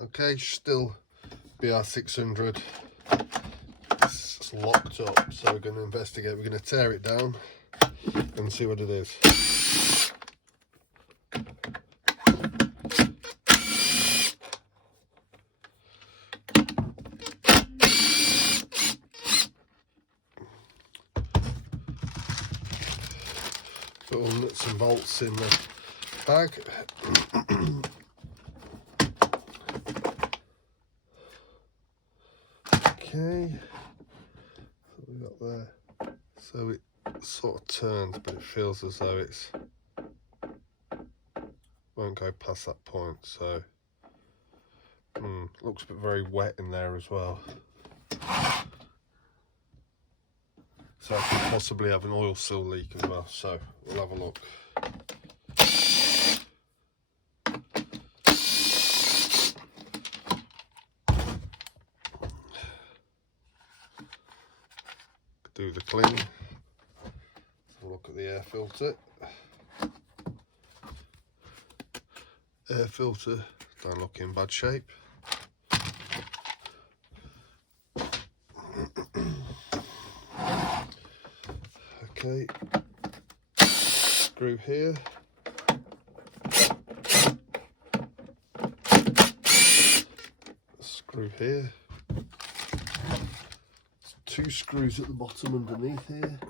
Okay, Stihl br600. It's locked up, so we're going to investigate. We're going to tear it down and see what it is. Put all nuts and bolts in the bag. Okay, what we got there? So it sort of turns, but it feels as though it's won't go past that point. So looks a bit very wet in there as well. So I could possibly have an oil seal leak as well. So we'll have a look. Do the clean. Have a look at the air filter. Air filter don't look in bad shape. Okay, screw here. Screw here. There's 2 screws at the bottom underneath here.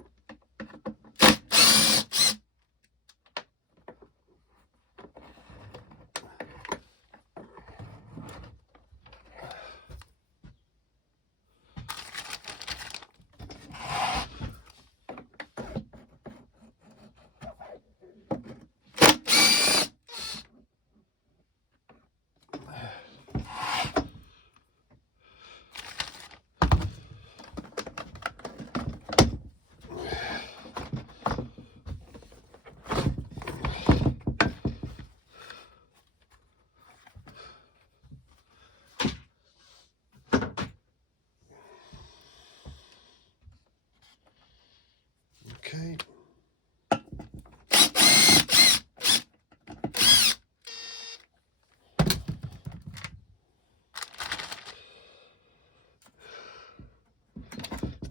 Okay.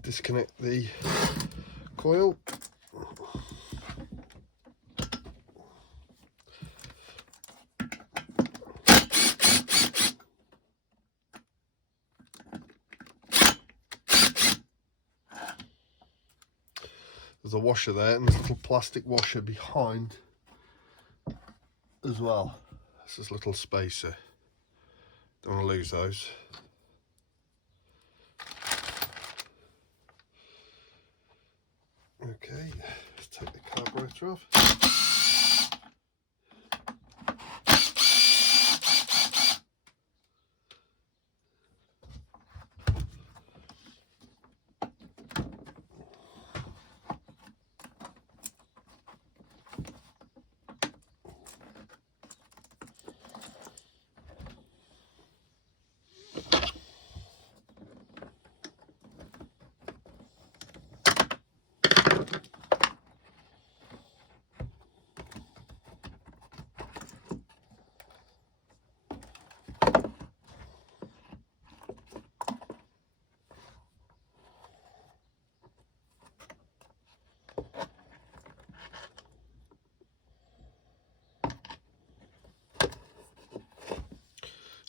Disconnect the coil. There's a washer there and there's a little plastic washer behind as well. This is a little spacer. Don't want to lose those. Okay, let's take the carburetor off.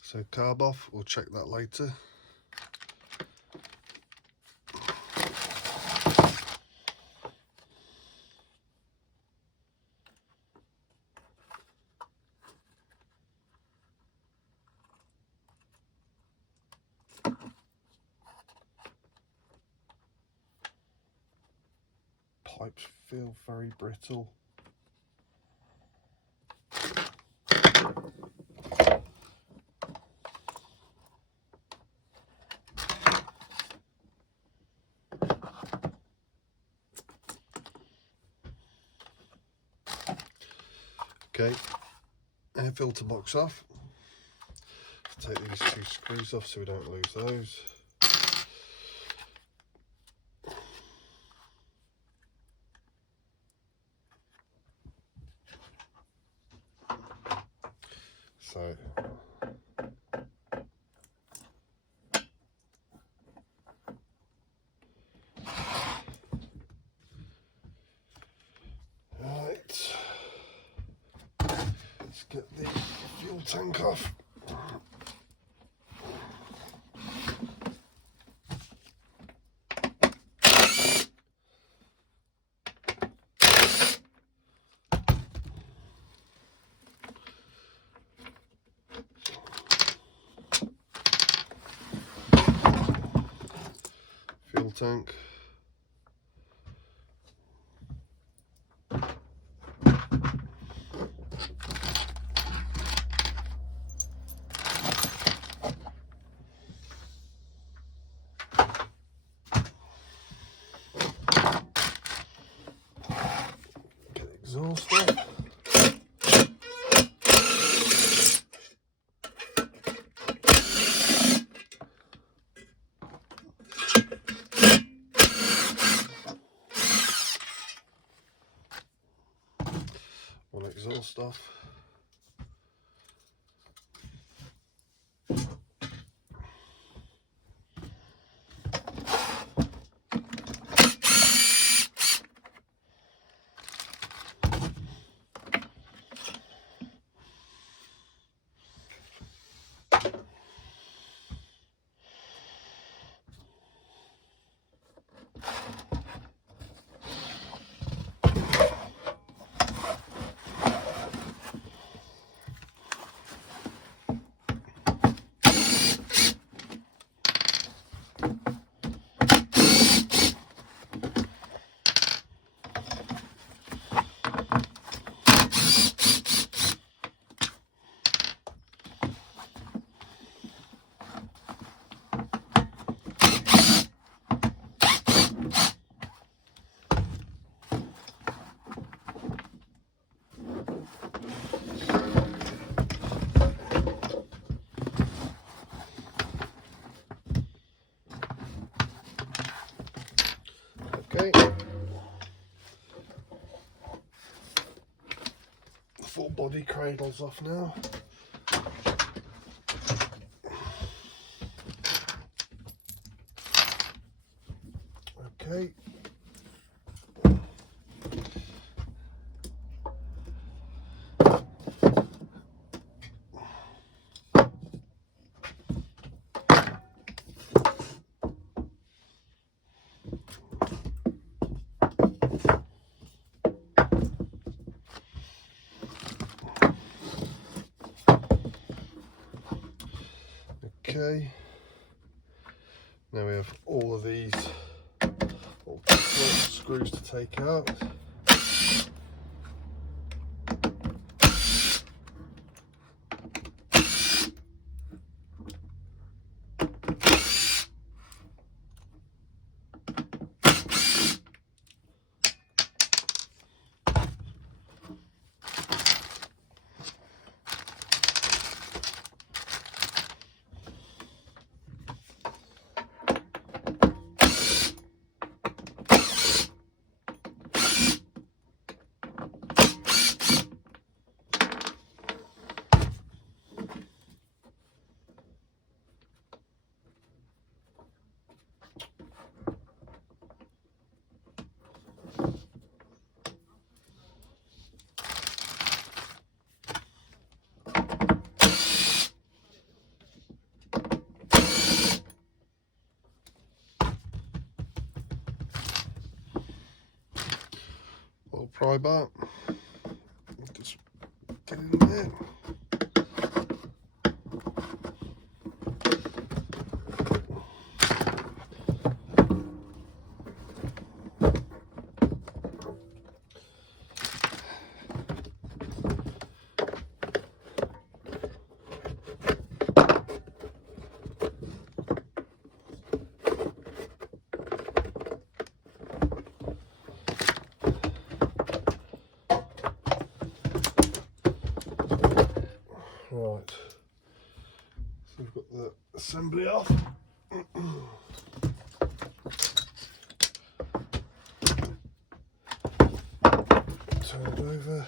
So carb off, we'll check that later. Pipes feel very brittle. Okay, air filter box off. Let's take these 2 screws off so we don't lose those. So Let's get the fuel tank off. Fuel tank. Exhaust off. One exhaust off. Okay. The full body cradle's off now. Okay. Okay, now we have all of these little screws to take out. Little pry bar, just get in there. Right, so we've got the assembly off. Turn it over.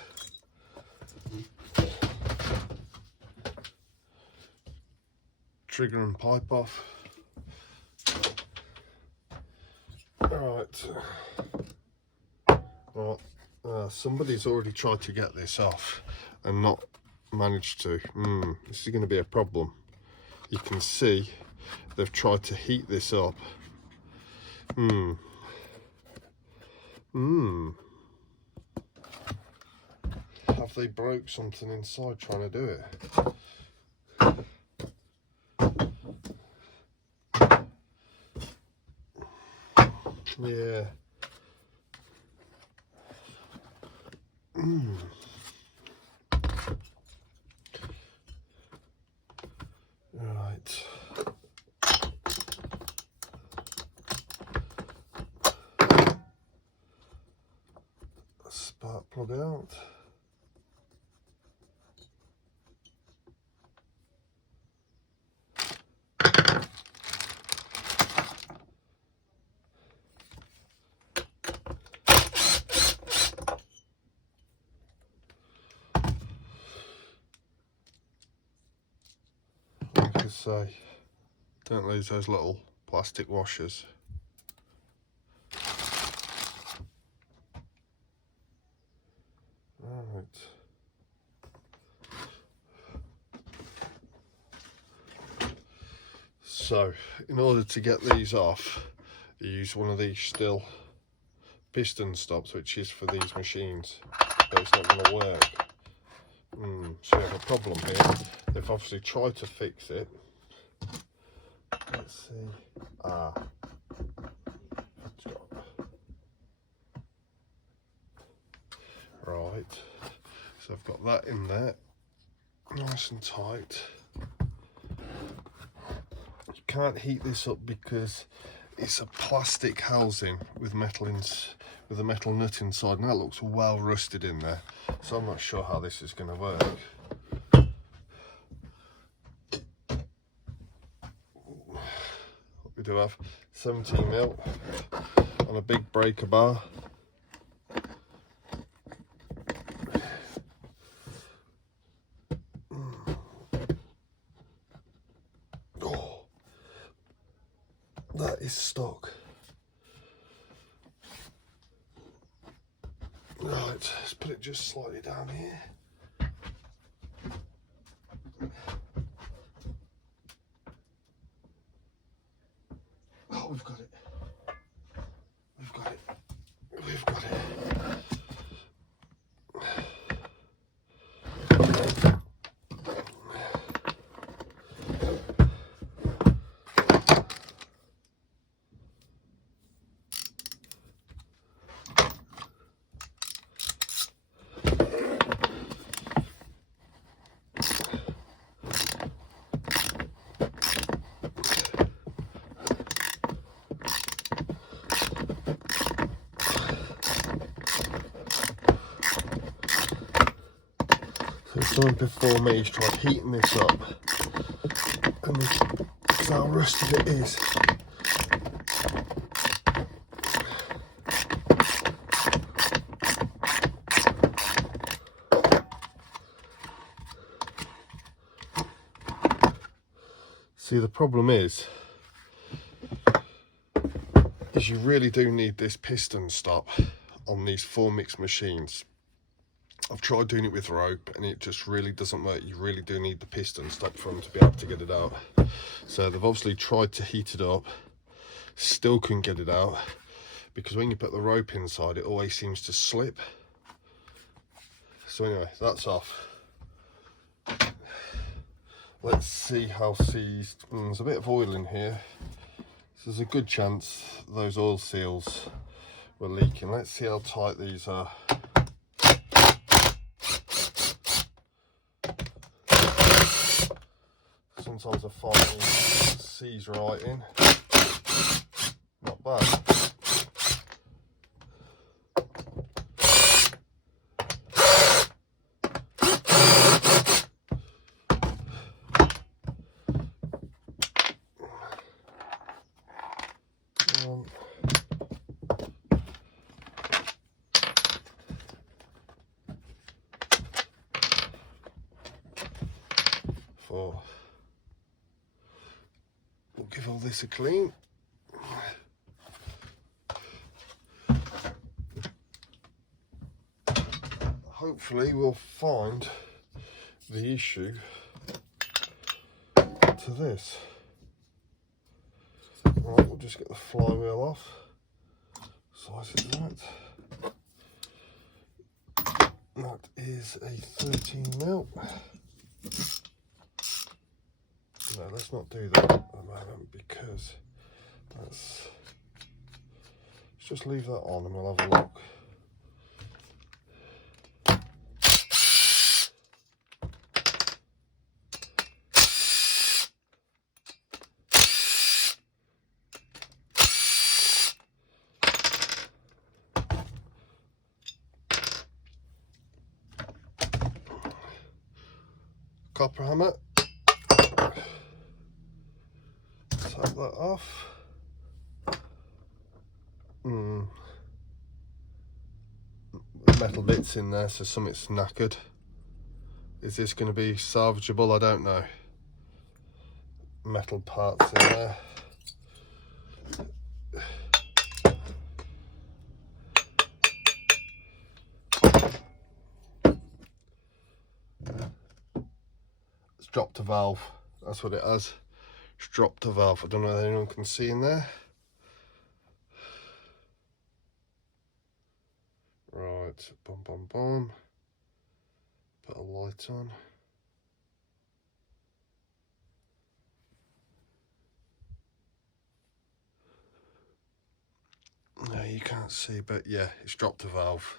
Trigger and pipe off. Right. Right. Somebody's already tried to get this off and not managed to. This is going to be a problem. You can see they've tried to heat this up. Have they broke something inside trying to do it? Yeah. Right. Spark plug out. Like I say, don't lose those little plastic washers. Right. So, in order to get these off, you use one of these Stihl piston stops, which is for these machines, but it's not going to work. So we have a problem here. They've obviously tried to fix it. Let's see. Right. So I've got that in there, nice and tight. You can't heat this up because it's a plastic housing with metal with a metal nut inside, and that looks well rusted in there. So I'm not sure how this is going to work. We do have 17mm on a big breaker bar. Oh, that is stuck. Right, let's put it just slightly down here. Oh, we've got it. We've got it. We've got it. Someone before me has tried heating this up, and this is how rusted it is. See, the problem is you really do need this piston stop on these 4-mix machines. I've tried doing it with rope and it just really doesn't work. You really do need the piston stop for them to be able to get it out. So they've obviously tried to heat it up, still couldn't get it out, because when you put the rope inside it always seems to slip. So anyway, that's off. Let's see how seized. There's a bit of oil in here, so there's a good chance those oil seals were leaking. Let's see how tight these are. Sometimes I find these seize right in. Not bad. Four. We'll give all this a clean. Hopefully we'll find the issue to this. Right, we'll just get the flywheel off. Size is that. That is a 13mm. No, let's not do that at the moment because that's. Let's just leave that on and we'll have a look. Copper hammer. Take that off. The metal bits in there, so something's knackered. Is this going to be salvageable? I don't know. Metal parts in there. It's dropped a valve. That's what it has. It's dropped a valve. I don't know if anyone can see in there. Right, boom, boom, boom. Put a light on. No, you can't see, but yeah, it's dropped a valve.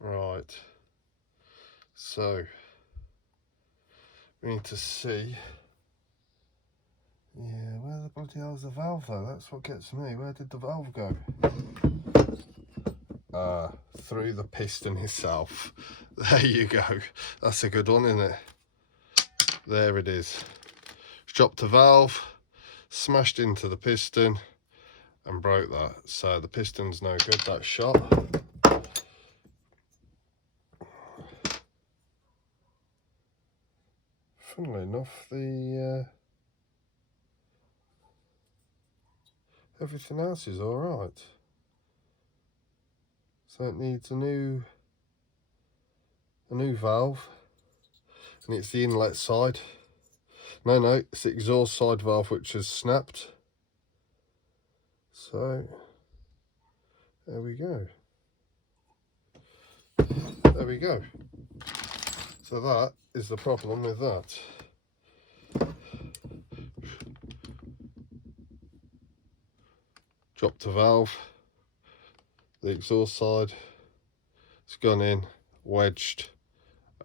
Right. So, we need to see. Yeah, where the bloody hell is the valve though? That's what gets me. Where did the valve go? Through the piston itself. There you go. That's a good one, isn't it? There it is. It's dropped a valve, smashed into the piston and broke that. So the piston's no good, that's shot. Funnily enough, the everything else is all right. So it needs a new valve, and it's the inlet side. No, it's the exhaust side valve which has snapped. So there we go. There we go. So that is the problem with that. Dropped a valve. The exhaust side, it's gone in, wedged,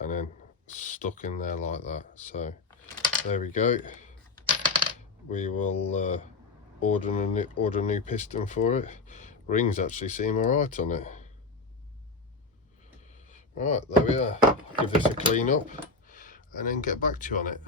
and then stuck in there like that. So there we go. We will order a new piston for it. Rings actually seem alright on it. Right, there we are. Give this a clean up and then get back to you on it.